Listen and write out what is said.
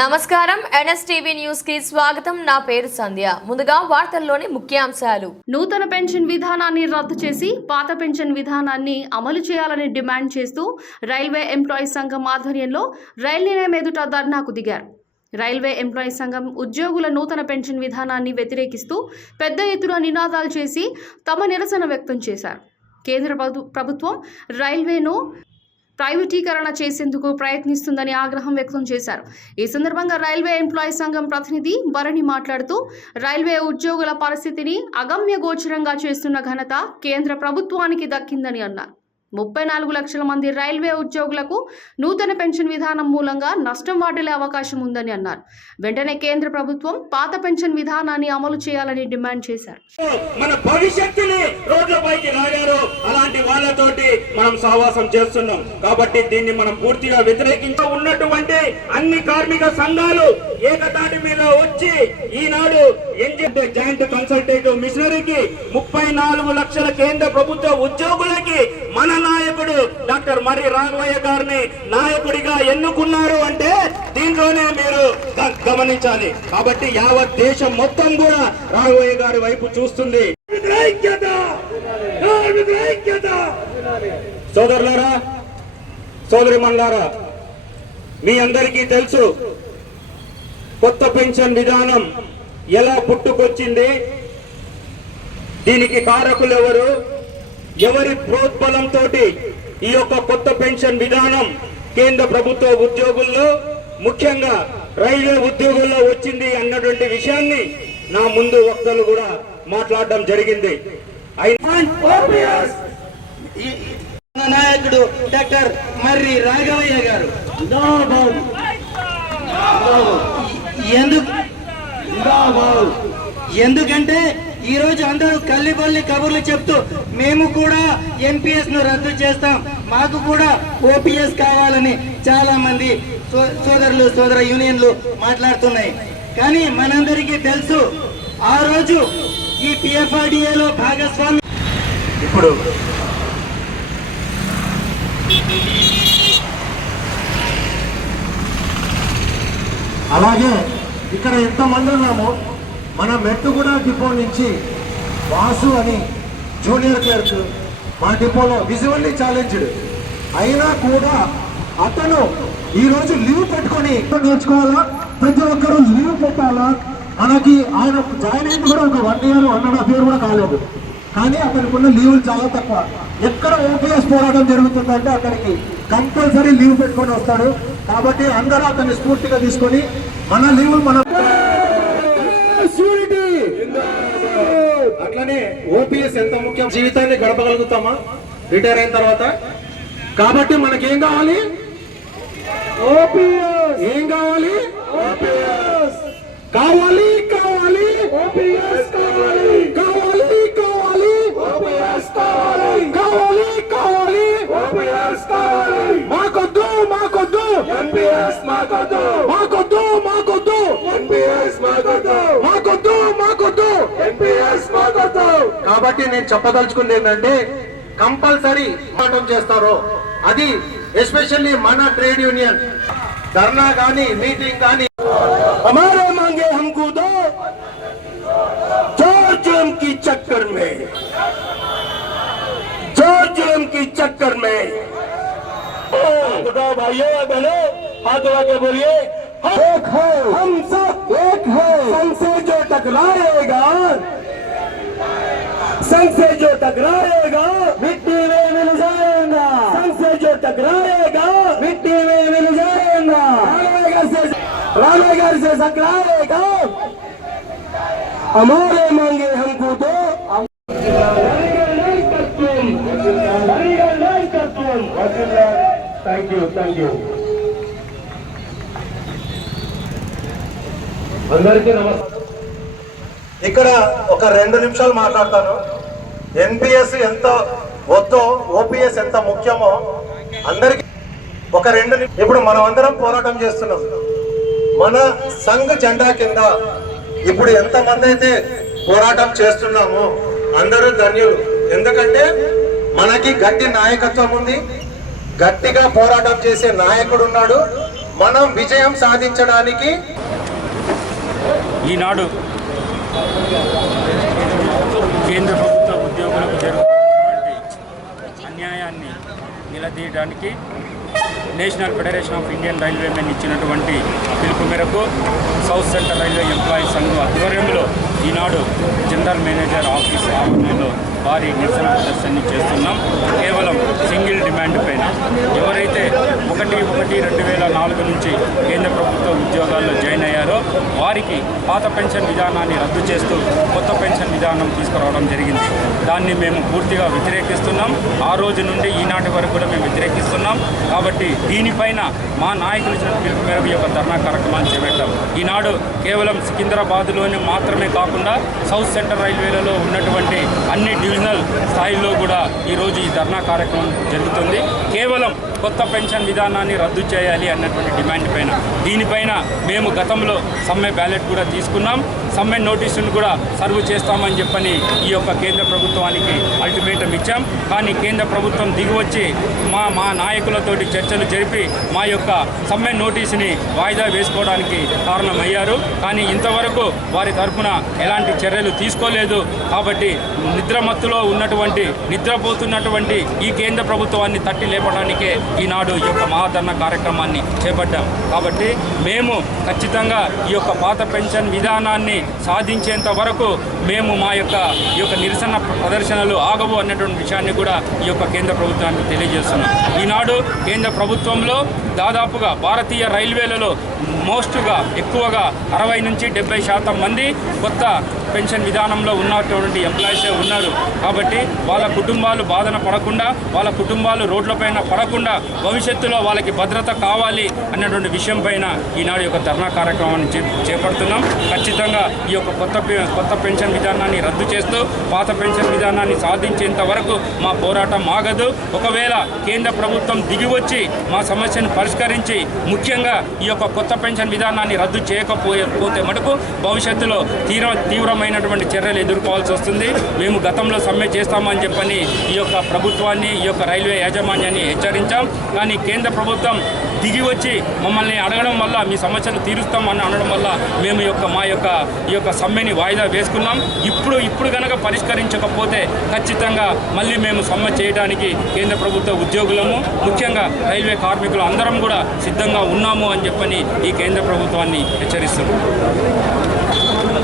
నమస్కారం. ఎన్ఎస్టీవీ న్యూస్కి స్వాగతం. నా పేరు సంధ్య. ముందుగా వార్తల్లోని ముఖ్యాంశాలు. నూతన పెన్షన్ విధానాన్ని రద్దు చేసి పాత పెన్షన్ విధానాన్ని అమలు చేయాలని డిమాండ్ చేస్తూ రైల్వే ఎంప్లాయీస్ సంఘం ఆధ్వర్యంలో రైల్ నిలయం ఎదుట ధర్నాకు దిగారు. రైల్వే ఎంప్లాయీస్ సంఘం ఉద్యోగుల నూతన పెన్షన్ విధానాన్ని వ్యతిరేకిస్తూ పెద్ద ఎత్తున నినాదాలు చేసి తమ నిరసన వ్యక్తం చేశారు. కేంద్ర ప్రభుత్వం రైల్వేను ప్రైవేటీకరణ చేసేందుకు ప్రయత్నిస్తుందని ఆగ్రహం వ్యక్తం చేశారు. ఈ సందర్భంగా రైల్వే ఎంప్లాయీ సంఘం ప్రతినిధి భరణి మాట్లాడుతూ రైల్వే ఉద్యోగుల పరిస్థితిని అగమ్య గోచరంగా చేస్తున్న ఘనత కేంద్ర ప్రభుత్వానికి దక్కిందని అన్నారు. ముప్పై నాలుగు లక్షల మంది రైల్వే ఉద్యోగులకు నూతన పెన్షన్ విధానం మూలంగా నష్టం వాటిల్లే అవకాశం ఉందని అన్నారు. వెంటనే కేంద్ర ప్రభుత్వం పాత పెన్షన్ విధానాన్ని అమలు చేయాలని డిమాండ్ చేశారు. మన భవిష్యత్తుని రోడ్లపైకి అలాంటి వాళ్ళతోటి మనం సహవాసం చేస్తున్నాం. కాబట్టి దీన్ని మనం పూర్తిగా వ్యతిరేకించ ఉన్నటువంటి అన్ని కార్మిక సంఘాలు ఏకతాటి మీద వచ్చి ఈనాడు ఎన్జిఓ జాయింట్ కన్సల్టేటివ్ మిషనరీకి ముప్పై నాలుగు లక్షల కేంద్ర ప్రభుత్వ ఉద్యోగులకి మన నాయకుడు డాక్టర్ మర్రి రాఘవయ్య గారిని నాయకుడిగా ఎన్నుకున్నారు అంటే దీంట్లోనే మీరు గమనించాలి. కాబట్టి యావత్ దేశం మొత్తం కూడా రాఘవయ్య గారి వైపు చూస్తుంది! సోదరులారా సోదరి మీ అందరికీ తెలుసు కొత్త పెన్షన్ విధానం ఎలా పుట్టుకొచ్చింది? దీనికి కారకులు ఎవరు ఎవరి ప్రోద్బలంతో ఈ యొక్క కొత్త పెన్షన్ విధానం కేంద్ర ప్రభుత్వ ఉద్యోగుల్లో ముఖ్యంగా రైల్వే ఉద్యోగుల్లో వచ్చింది అన్నటువంటి విషయాన్ని నా ముందు వక్తలు కూడా మాట్లాడడం జరిగింది. నాయకుడు డాక్టర్ మర్రి రాఘవయ్య గారు. ఎందుకు ఎందుకంటే ఈ రోజు అందరూ కల్లిబల్లి కబుర్లు చెప్తూ మేము కూడా ఎంపీఎస్ను రద్దు చేస్తాం. మాకు కూడా ఓపీఎస్ కావాలని చాలా మంది సో- సోదరులు సోదర యూనియన్లు మాట్లాడుతున్నాయి. కానీ మనందరికీ తెలుసు ఆ రోజు ఈ పిఎఫ్ఆర్డిఏలో భాగస్వామి ఇప్పుడు అలాగే ఇక్కడ ఎంతమంది ఉన్నామో. మన మెట్టుగూడ డిపో నుంచి వాసు అని జూనియర్ క్లర్క్ మా డిపోలో విజువల్లీ ఛాలెంజ్డ్. అయినా కూడా అతను ఈరోజు లీవ్ పెట్టుకొని నేర్చుకోవాలా? ప్రతి ఒక్కరూ లీవ్ పెట్టాలా? మనకి ఆయన జాయిన్ అయింది కూడా ఒక one year one and half year కూడా కాలేదు. కానీ అతనికి ఉన్న లీవులు చాలా తక్కువ. ఎక్కడ ఓపీఎస్ పోరాటం జరుగుతుందంటే అతనికి కంపల్సరీ లీవ్ పెట్టుకొని వస్తాడు. కాబట్టి అందరూ అతన్ని స్ఫూర్తిగా తీసుకొని మన లీవులు మన అట్లనే ఓపీఎస్ ఎంత ముఖ్యం జీవితాన్ని గడపగలుగుతామా? రిటైర్ అయిన తర్వాత? కాబట్టి మనకేం కావాలి? ఓపీఎస్. ఏం కావాలి? ఓపీఎస్. కావాలి కావాలి. ఓపీఎస్ కావాలి. కావాలి కావాలి. ఓపీఎస్ కావాలి. కావాలి కావాలి. ఓపీఎస్ కావాలి. మాకొద్దు మాకొద్దు. ఎంపీఎస్ మాకొద్దు మాకొద్దు. కాబట్టి నేను చెప్పదలుచుకుంది ఏంటంటే కంపల్సరీ పోరాటం చేస్తారో అది ఎస్పెషల్లీ మన ట్రేడ్ యూనియన్ ధర్నా కానీ మీటింగ్ కానీ हमारे मांगे हमको दो जोर जुर्म की चक्कर में जोर जुर्म की चक्कर में बताओ भाइयों और बहनों हाथ उठा के बोलिए एक है हम सब एक है संग से जो टकराएगा संघ से जो टकराएगा मिट्टी में मिल जाएगा। संघ से जो टकराएगा मिट्टी में मिल जाएगा। रामेगर से रामगढ़ से टकराएगा हमारे मांगे हमको तो थैंक यू थैंक यू अंदर के नमस्कार। ఇక్కడ ఒక రెండు నిమిషాలు మాట్లాడతాను. ఎన్పిఎస్ ఎంత వద్దో ఓపీఎస్ ఎంత ముఖ్యమో అందరికి ఒక రెండు ఇప్పుడు మనం అందరం పోరాటం చేస్తున్నాం. మన సంఘ్ జెండా కింద ఇప్పుడు ఎంత మంది అయితే పోరాటం చేస్తున్నామో అందరూ ధన్యులు. ఎందుకంటే మనకి గట్టి నాయకత్వం ఉంది. గట్టిగా పోరాటం చేసే నాయకుడు ఉన్నాడు. మనం విజయం సాధించడానికి ఈనాడు కేంద్ర ప్రభుత్వ ఉద్యోగులకు జరుగుతున్నటువంటి అన్యాయాన్ని నిలదీయడానికి national federation of Indian railwaymen ఇచ్చినటువంటి పిలుపు మేరకు సౌత్ సెంట్రల్ రైల్వే ఎంప్లాయీ సంఘం ఆధ్వర్యంలో ఈనాడు జనరల్ మేనేజర్ ఆఫీస్ ఆవరణలో భారీ నిరసన ప్రదర్శన చేస్తున్నాం. కేవలం సింగిల్ డిమాండ్ పైన. ఎవరైతే ఒకటి ఒకటి రెండు వేల నాలుగు నుంచి కేంద్ర ప్రభుత్వ ఉద్యోగాల్లో జాయిన్ అయ్యారో వారికి పాత పెన్షన్ విధానాన్ని రద్దు చేస్తూ విధానం తీసుకురావడం జరిగింది. దాన్ని మేము పూర్తిగా వ్యతిరేకిస్తున్నాం. ఆ రోజు నుండి ఈనాటి వరకు కూడా మేము వ్యతిరేకిస్తున్నాం. కాబట్టి దీనిపైన మా నాయకులు ఇచ్చిన పిలుపు మేరకు ఈ యొక్క ధర్నా కార్యక్రమాన్ని చేపట్టాం. ఈనాడు కేవలం సికింద్రాబాద్లోనే మాత్రమే కాకుండా సౌత్ సెంట్రల్ రైల్వేలలో ఉన్నటువంటి అన్ని డివిజనల్ స్థాయిలో కూడా ఈరోజు ఈ ధర్నా కార్యక్రమం జరుగుతుంది. కేవలం కొత్త పెన్షన్ విధానాన్ని రద్దు చేయాలి అన్నటువంటి డిమాండ్ పైన. దీనిపైన మేము గతంలో సమ్మె బ్యాలెట్ కూడా తీసుకున్నాం. సమ్మె నోటీసును కూడా సర్వ్ చేస్తామని చెప్పని ఈ యొక్క కేంద్ర ప్రభుత్వానికి అల్టిమేటం ఇచ్చాం. కానీ కేంద్ర ప్రభుత్వం దిగివచ్చి మా మా నాయకులతోటి చర్చలు జరిపి మా యొక్క సమ్మె నోటీసుని వాయిదా వేసుకోవడానికి కారణమయ్యారు. కానీ ఇంతవరకు వారి తరఫున ఎలాంటి చర్యలు తీసుకోలేదు. కాబట్టి నిద్రమత్తులో ఉన్నటువంటి నిద్రపోతున్నటువంటి ఈ కేంద్ర ప్రభుత్వాన్ని తట్టి లేపడానికే ఈనాడు ఈ యొక్క మహాధరణ కార్యక్రమాన్ని చేపట్టాం. కాబట్టి మేము ఖచ్చితంగా ఈ యొక్క పాత పెన్షన్ విధానాన్ని సాధించేంత వరకు మేము మా యొక్క ఈ యొక్క నిరసన ప్రదర్శనలు ఆగవు అన్నటువంటి విషయాన్ని కూడా ఈ యొక్క కేంద్ర ప్రభుత్వానికి తెలియజేస్తున్నాం. ఈనాడు కేంద్ర ప్రభుత్వంలో దాదాపుగా భారతీయ రైల్వేలలో మోస్ట్గా ఎక్కువగా అరవై నుంచి డెబ్బై శాతం మంది కొత్త పెన్షన్ విధానంలో ఉన్నటువంటి ఎంప్లాయీసే ఉన్నారు. కాబట్టి వాళ్ళ కుటుంబాలు బాధన పడకుండా వాళ్ళ కుటుంబాలు రోడ్లపైన పడకుండా భవిష్యత్తులో వాళ్ళకి భద్రత కావాలి అన్నటువంటి విషయం పైన ఈనాడు యొక్క ధర్నా కార్యక్రమాన్ని చే- చేపడుతున్నాం. ఖచ్చితంగా ఈ యొక్క కొత్త కొత్త పెన్షన్ విధానాన్ని రద్దు చేస్తూ పాత పెన్షన్ విధానాన్ని సాధించేంత వరకు మా పోరాటం ఆగదు. ఒకవేళ కేంద్ర ప్రభుత్వం దిగివచ్చి మా సమస్యను పరిష్కరించి ముఖ్యంగా ఈ యొక్క కొత్త పెన్షన్ విధానాన్ని రద్దు చేయకపోతే పోతే మటుకు భవిష్యత్తులో తీవ్ర తీవ్రమైనటువంటి చర్యలు ఎదుర్కోవాల్సి వస్తుంది. మేము గతంలో సమ్మె చేస్తామని చెప్పని ఈ యొక్క ప్రభుత్వాన్ని ఈ యొక్క రైల్వే యాజమాన్యాన్ని హెచ్చరించాం. కానీ కేంద్ర ప్రభుత్వం దిగి వచ్చి మమ్మల్ని అడగడం వల్ల మీ సమస్యలు తీరుస్తామని అనడం వల్ల మేము యొక్క మా యొక్క ఈ యొక్క సమ్మెని వాయిదా వేసుకున్నాం. ఇప్పుడు ఇప్పుడు కనుక పరిష్కరించకపోతే ఖచ్చితంగా మళ్ళీ మేము సమ్మె చేయడానికి కేంద్ర ప్రభుత్వ ఉద్యోగులము ముఖ్యంగా రైల్వే కార్మికులు అందరం కూడా సిద్ధంగా ఉన్నాము అని చెప్పని ఈ కేంద్ర ప్రభుత్వాన్ని హెచ్చరిస్తున్నాం.